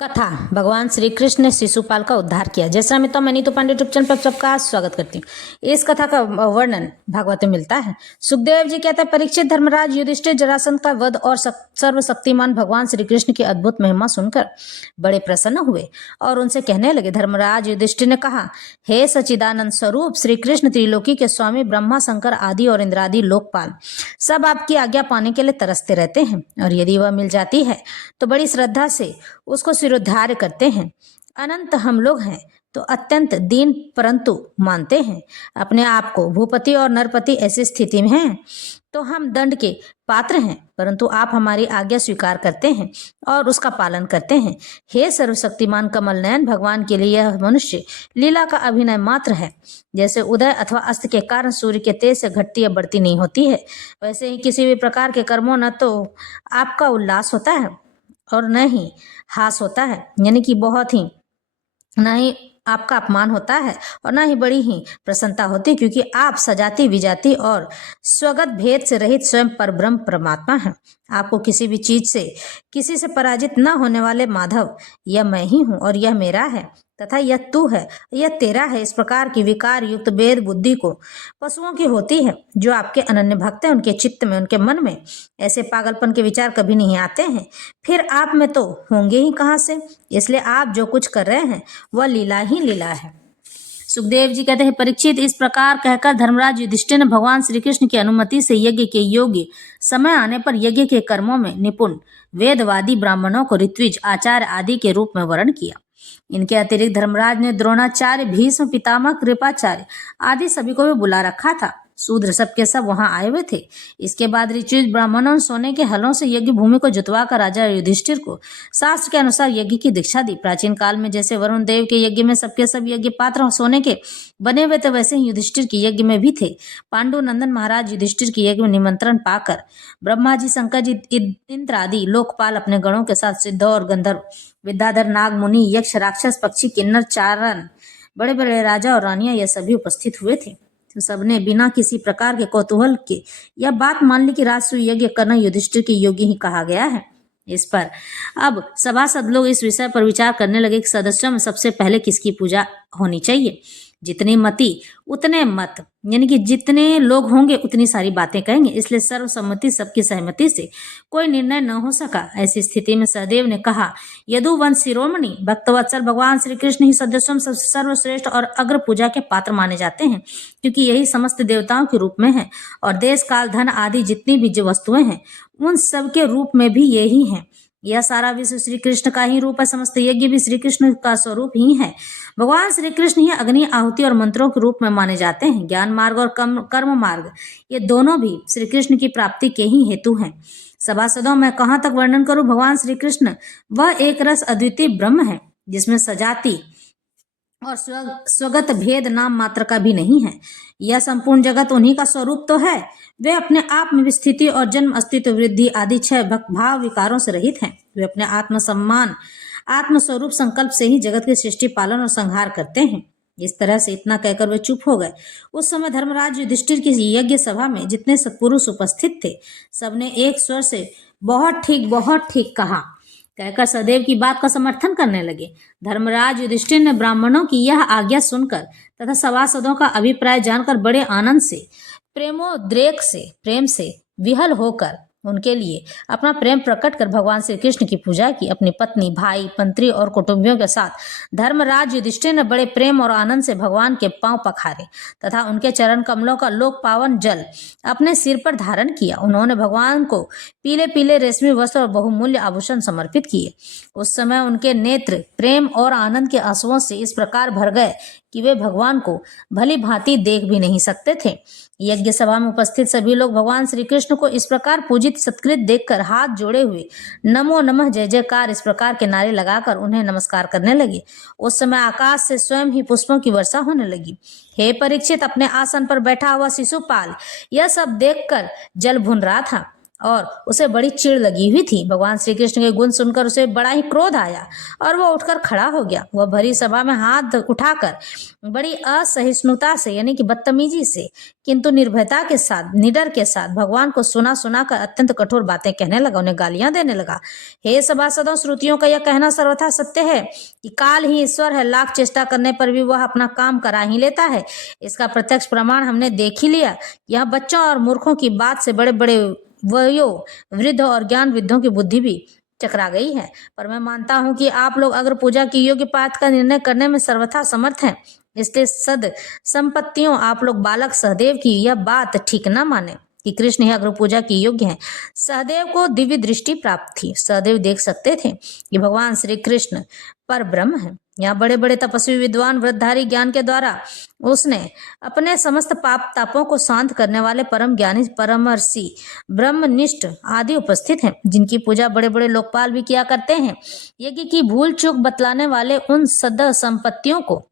कथा। भगवान श्री कृष्ण ने शिशुपाल का उद्धार किया। जय श्री राम मित्रों, मैं नीतू पांडे यूट्यूब चैनल पर सबका स्वागत करती हूँ। इस कथा का वर्णन भागवत में मिलता है। सुखदेव जी कहते हैं, परीक्षित, धर्मराज युधिष्ठिर जरासंध का वध और सर्वशक्तिमान भगवान श्री कृष्ण की अद्भुत महिमा सुनकर बड़े प्रसन्न हुए और उनसे कहने लगे। धर्मराज युधिष्ठिर ने कहा, हे सच्चिदानंद स्वरूप श्री कृष्ण, त्रिलोकी के स्वामी, ब्रह्मा, शंकर आदि और इंद्रादि लोकपाल सब आपकी आज्ञा पाने के लिए तरसते रहते हैं, और यदि वह मिल जाती है तो बड़ी श्रद्धा से उसको सिरोद्धार्य करते हैं। अनंत हम लोग हैं तो अत्यंत दीन परंतु मानते हैं अपने आप को भूपति और नरपति। ऐसी स्थिति में हैं तो हम दंड के पात्र हैं, परंतु आप हमारी आज्ञा स्वीकार करते हैं और उसका पालन करते हैं। हे सर्वशक्तिमान कमल नयन, भगवान के लिए यह मनुष्य लीला का अभिनय मात्र है। जैसे उदय अथवा अस्त के कारण सूर्य के तेज से घटती या बढ़ती नहीं होती है, वैसे ही किसी भी प्रकार के कर्मों न तो आपका उल्लास होता है और न ही हास होता है, यानी कि बहुत ही न ही आपका अपमान होता है और न ही बड़ी ही प्रसन्नता होती, क्योंकि आप सजाति विजाति और स्वगत भेद से रहित स्वयं परब्रह्म परमात्मा हैं। आपको किसी भी चीज से किसी से पराजित न होने वाले माधव, यह मैं ही हूँ और यह मेरा है तथा यह तू है, यह तेरा है, इस प्रकार की विकार युक्त भेद बुद्धि को पशुओं की होती है। जो आपके अनन्य भक्त हैं, उनके चित्त में, उनके मन में ऐसे पागलपन के विचार कभी नहीं आते हैं। फिर आप में तो होंगे ही कहाँ से? इसलिए आप जो कुछ कर रहे हैं वह लीला ही लीला है। सुखदेव जी कहते हैं, परीक्षित, इस प्रकार कहकर धर्मराज युधिष्ठिर ने भगवान श्री कृष्ण की अनुमति से यज्ञ के योग्य समय आने पर यज्ञ के कर्मों में निपुण वेदवादी ब्राह्मणों को ऋत्विज, आचार्य आदि के रूप में वर्ण किया। इनके अतिरिक्त धर्मराज ने द्रोणाचार्य, भीष्म पितामह, कृपाचार्य आदि सभी को भी बुला रखा था। शूद्र सब के सब वहां आए हुए थे। इसके बाद ऋत्विज ब्राह्मणों ने सोने के हलों से यज्ञ भूमि को जुतवा कर राजा युधिष्ठिर को शास्त्र के अनुसार यज्ञ की दीक्षा दी। प्राचीन काल में जैसे वरुण देव के यज्ञ में सबके सब यज्ञ पात्र सोने के बने हुए थे, वैसे ही युधिष्ठिर के यज्ञ में भी थे। पांडु नंदन महाराज युधिष्ठिर के यज्ञ में निमंत्रण पाकर ब्रह्मा जी, शंकर जी, इंद्र आदि लोकपाल अपने गणों के साथ सिद्ध और गंधर्व, विद्याधर, नाग, मुनि, यक्ष, राक्षस, पक्षी, किन्नर, चारण, बड़े बड़े राजा और रानियां ये सभी उपस्थित हुए थे। तो सबने बिना किसी प्रकार के कौतूहल के यह बात मान ली कि राजसूय यज्ञ करना युधिष्ठिर के योग्य ही कहा गया है। इस पर अब सभासद लोग इस विषय पर विचार करने लगे कि सदस्यों में सबसे पहले किसकी पूजा होनी चाहिए। जितनी मति उतने मत, यानी कि जितने लोग होंगे उतनी सारी बातें कहेंगे, इसलिए सर्वसम्मति, सबकी सहमति से कोई निर्णय न हो सका। ऐसी स्थिति में सहदेव ने कहा, यदुवंश शिरोमणि भक्तवत्सल भगवान श्री कृष्ण ही सदस्यों में सबसे सर्वश्रेष्ठ और अग्र पूजा के पात्र माने जाते हैं, क्योंकि यही समस्त देवताओं के रूप में है और देश काल धन आदि जितनी भी जो वस्तुएं हैं उन सब के रूप में भी यही है। यह सारा विश्व श्री कृष्ण का ही रूप है। समस्त यज्ञ भी श्री कृष्ण का स्वरूप ही है। भगवान श्री कृष्ण ही अग्नि, आहुति और मंत्रों के रूप में माने जाते हैं। ज्ञान मार्ग और कर्म मार्ग ये दोनों भी श्री कृष्ण की प्राप्ति के ही हेतु हैं। सभासदों में कहाँ तक वर्णन करूं, भगवान श्री कृष्ण वह एक रस अद्वितीय ब्रह्म है, जिसमें सजाति और स्वगत भेद नाम मात्र का भी नहीं है। यह संपूर्ण जगत उन्हीं का स्वरूप तो है। वे अपने आप में स्थिति और जन्म, अस्तित्व, वृद्धि आदि 6 भाव विकारों से रहित हैं। वे अपने आत्म सम्मान, आत्मस्वरूप संकल्प से ही जगत की सृष्टि, पालन और संहार करते हैं। इस तरह से इतना कहकर वे चुप हो गए। उस समय धर्मराज युधिष्ठिर की यज्ञ सभा में जितने सत्पुरुष उपस्थित थे, सबने एक स्वर से बहुत ठीक कहा कहकर सदैव की बात का समर्थन करने लगे। धर्मराज युधिष्ठिर ने ब्राह्मणों की यह आज्ञा सुनकर तथा सभासदों का अभिप्राय जानकर बड़े आनंद से, प्रेमोद्रेक से, प्रेम से विहल होकर उनके लिए अपना प्रेम प्रकट कर भगवान श्री कृष्ण की पूजा की। अपनी पत्नी, भाई, मंत्री और कुटुंबियों के साथ धर्मराज युधिष्ठिर ने बड़े प्रेम और आनंद से भगवान के पांव पखारे तथा उनके चरण कमलों का लोक पावन जल अपने सिर पर धारण किया। उन्होंने भगवान को पीले पीले रेशमी वस्त्र और बहुमूल्य आभूषण समर्पित किए। उस समय उनके नेत्र प्रेम और आनंद के आंसुओं से इस प्रकार भर गए कि वे भगवान को भली भांति देख भी नहीं सकते थे। यज्ञ सभा में उपस्थित सभी लोग भगवान श्री कृष्ण को इस प्रकार पूजित सत्कृत देखकर हाथ जोड़े हुए नमो नमः, जय जयकार इस प्रकार के नारे लगाकर उन्हें नमस्कार करने लगे। उस समय आकाश से स्वयं ही पुष्पों की वर्षा होने लगी। हे परीक्षित, अपने आसन पर बैठा हुआ शिशुपाल यह सब देखकर जल भून रहा था और उसे बड़ी चिढ़ लगी हुई थी। भगवान श्री कृष्ण के गुण सुनकर उसे बड़ा ही क्रोध आया और वह उठकर खड़ा हो गया। वह भरी सभा में हाथ उठाकर बड़ी असहिष्णुता से यानी कि बदतमीजी से किंतु निर्भयता के साथ, निडर के साथ भगवान को सुना सुना कर अत्यंत कठोर बातें कहने लगा, उन्हें गालियां देने लगा। हे सभासदों, श्रुतियों का यह कहना सर्वथा सत्य है कि काल ही ईश्वर है, लाख चेष्टा करने पर भी वह अपना काम करा ही लेता है। इसका प्रत्यक्ष प्रमाण हमने देख ही लिया। यह बच्चों और मूर्खों की बात से बड़े बड़े वयो वृद्ध और ज्ञान वृद्धों की बुद्धि भी चकरा गई है। पर मैं मानता हूं कि आप लोग अगर पूजा की योग्य पाठ का निर्णय करने में सर्वथा समर्थ हैं, इसलिए सद संपत्तियों आप लोग बालक सहदेव की यह बात ठीक न माने कि कृष्ण ही अग्र पूजा की योग्य हैं। सहदेव को दिव्य दृष्टि प्राप्त थी। सहदेव देख सकते थे कि भगवान श्री कृष्ण पर ब्रह्म है। यहाँ बड़े बड़े तपस्वी विद्वान वृद्धधारी ज्ञान के द्वारा उसने अपने समस्त पाप तापों को शांत करने वाले परम ज्ञानी परमर्षि ब्रह्मनिष्ठ आदि उपस्थित हैं, जिनकी पूजा बड़े बड़े लोकपाल भी किया करते हैं। यज्ञ की भूल चूक बतलाने वाले उन सद संपत्तियों को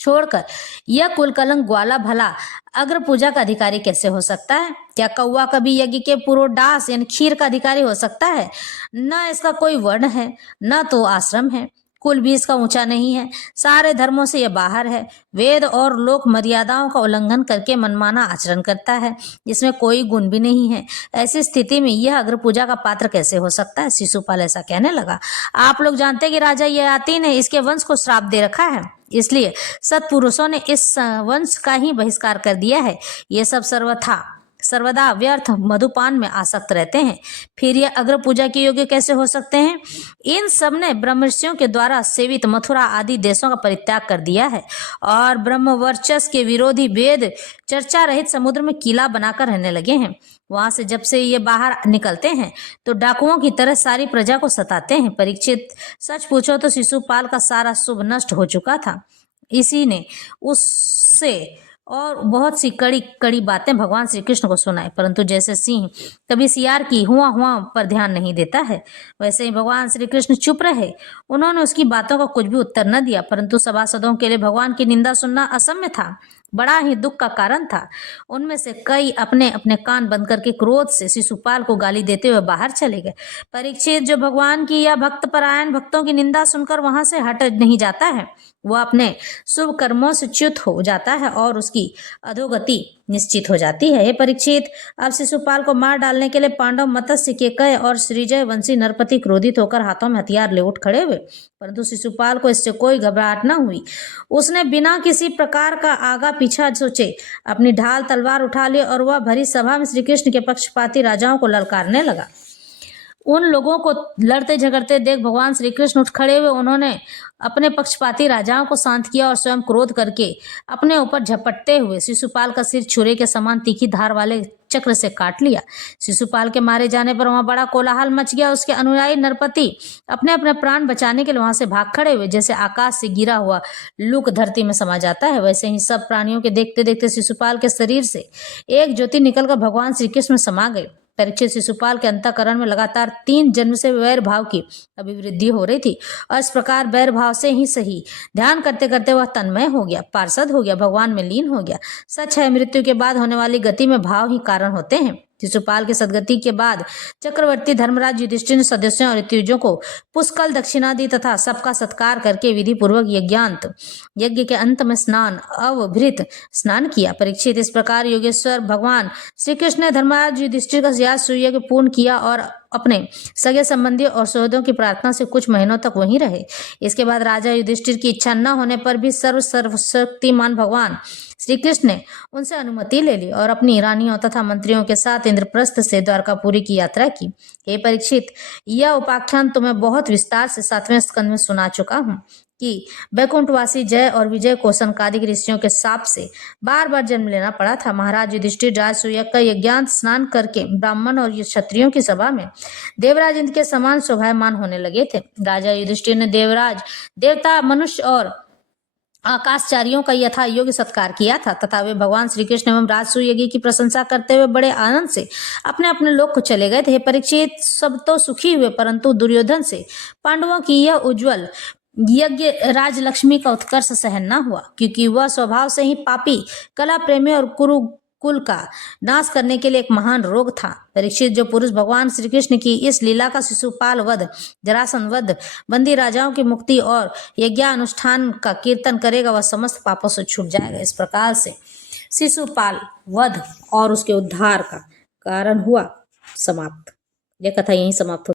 छोड़कर यह कुलकलंक ग्वाला भला अग्र पूजा का अधिकारी कैसे हो सकता है? क्या कौवा कभी यज्ञ के पुरोडास यानी खीर का अधिकारी हो सकता है? न इसका कोई वर्ण है, न तो आश्रम है, कुल भी इसका ऊंचा नहीं है, सारे धर्मों से यह बाहर है, वेद और लोक मर्यादाओं का उल्लंघन करके मनमाना आचरण करता है, जिसमें कोई गुण भी नहीं है। ऐसी स्थिति में यह अग्र पूजा का पात्र कैसे हो सकता है? शिशुपाल ऐसा कहने लगा। आप लोग जानते हैं कि राजा ययाति ने इसके वंश को श्राप दे रखा है, इसलिए सत्पुरुषों ने इस वंश का ही बहिष्कार कर दिया है। ये सब सर्वदा व्यर्थ मधुपान में आसक्त रहते हैं, फिर यह अग्र पूजा के योग्य कैसे हो सकते हैं? इन सब ने ब्रह्मर्षियों के द्वारा सेवित मथुरा आदि देशों का परित्याग कर दिया है और ब्रह्मवर्चस के विरोधी वेद चर्चा रहित समुद्र में किला बनाकर रहने लगे हैं। वहां से जब से ये बाहर निकलते हैं तो डाकुओं की तरह सारी प्रजा को सताते हैं। परीक्षित, सच पूछो तो शिशुपाल का सारा शुभ नष्ट हो चुका था। इसी ने उससे और बहुत सी कड़ी कड़ी बातें भगवान श्री कृष्ण को सुनाई, परंतु जैसे सिंह कभी सियार की हुआ हुआ पर ध्यान नहीं देता है, वैसे ही भगवान श्री कृष्ण चुप रहे। उन्होंने उसकी बातों का कुछ भी उत्तर न दिया, परंतु सभासदों के लिए भगवान की निंदा सुनना असम्य था, बड़ा ही दुख का कारण था। उनमें से कई अपने अपने कान बंद करके क्रोध से शिशुपाल को गाली देते हुए बाहर चले गए। परीक्षित, जो भगवान की या भक्त परायण भक्तों की निंदा सुनकर वहां से हट नहीं जाता है, वह अपने शुभ कर्मों से च्युत हो जाता है और उसकी अधोगति निश्चित हो जाती है। हे परीक्षित, अब शिशुपाल को मार डालने के लिए पांडव मत्स्य केकय और श्रीजय वंशी नरपति क्रोधित होकर हाथों में हथियार ले उठ खड़े हुए, परंतु शिशुपाल को इससे कोई घबराहट न हुई। उसने बिना किसी प्रकार का आगा पीछा सोचे अपनी ढाल तलवार उठा ली और वह भरी सभा में श्री कृष्ण के पक्षपाती राजाओं को ललकारने लगा। उन लोगों को लड़ते झगड़ते देख भगवान श्री कृष्ण उठ खड़े हुए। उन्होंने अपने पक्षपाती राजाओं को शांत किया और स्वयं क्रोध करके अपने ऊपर झपटते हुए शिशुपाल का सिर छुरे के समान तीखी धार वाले चक्र से काट लिया। शिशुपाल के मारे जाने पर वहां बड़ा कोलाहल मच गया। उसके अनुयायी नरपति अपने अपने प्राण बचाने के लिए वहां से भाग खड़े हुए। जैसे आकाश से गिरा हुआ लूक धरती में समा जाता है, वैसे ही सब प्राणियों के देखते देखते शिशुपाल के शरीर से एक ज्योति निकलकर भगवान श्री कृष्ण में समा गए। परीक्षित, शिशुपाल के अंतःकरण में लगातार 3 जन्म से वैर भाव की अभिवृद्धि हो रही थी और इस प्रकार वैर भाव से ही सही ध्यान करते करते वह तन्मय हो गया, पार्षद हो गया, भगवान में लीन हो गया। सच है, मृत्यु के बाद होने वाली गति में भाव ही कारण होते हैं। शिशुपाल की सदगति के बाद चक्रवर्ती धर्मराज युधिष्ठिर ने सदस्यों और ऋत्विजों को पुष्कल दक्षिणा दी तथा सबका सत्कार करके विधि पूर्वक यज्ञ के अंत में अवभृत स्नान किया। परीक्षित, इस प्रकार योगेश्वर भगवान श्री कृष्ण ने धर्मराज युधिष्ठिर का सुयज्ञ पूर्ण किया और अपने सगे संबंधियों और सौदों की प्रार्थना से कुछ महीनों तक वहीं रहे। इसके बाद राजा युधिष्ठिर की इच्छा न होने पर भी सर्वशक्तिमान भगवान श्री कृष्ण ने उनसे अनुमति ले ली और अपनी रानियों तथा मंत्रियों के साथ इंद्रप्रस्थ से द्वारकापुरी की यात्रा की। हे परीक्षित, यह उपाख्यान तुम्हें बहुत विस्तार से 7वें स्कंद में सुना चुका हूँ कि वैकुंठवासी जय और विजय को सनकादिक ऋषियों के शाप से बार बार जन्म लेना पड़ा था। महाराज युधिष्ठिर राजसूय का यज्ञांत स्नान करके ब्राह्मण और क्षत्रियों की सभा में देवराज इंद्र के समान शोभायमान होने लगे थे। राजा युधिष्ठिर ने देवराज, देवता, मनुष्य और आकाशचारियों का यथा योग्य सत्कार किया था तथा वे भगवान श्री कृष्ण एवं राजसूय यज्ञ की प्रशंसा करते हुए बड़े आनंद से अपने अपने लोक को चले गए थे। परीक्षित, सब तो सुखी हुए, परंतु दुर्योधन से पांडवों की यह उज्ज्वल यज्ञ राजलक्ष्मी का उत्कर्ष सहन न हुआ, क्योंकि वह स्वभाव से ही पापी, कला प्रेमी और कुल का नाश करने के लिए एक महान रोग था। परीक्षित जो पुरुष भगवान श्री कृष्ण की इस लीला का शिशुपाल वध, जरासंध वध, बंदी राजाओं की मुक्ति और यज्ञानुष्ठान का कीर्तन करेगा वह समस्त पापों से छूट जाएगा। इस प्रकार से शिशुपाल वध और उसके उद्धार का कारण हुआ समाप्त। यह कथा यहीं समाप्त होती है।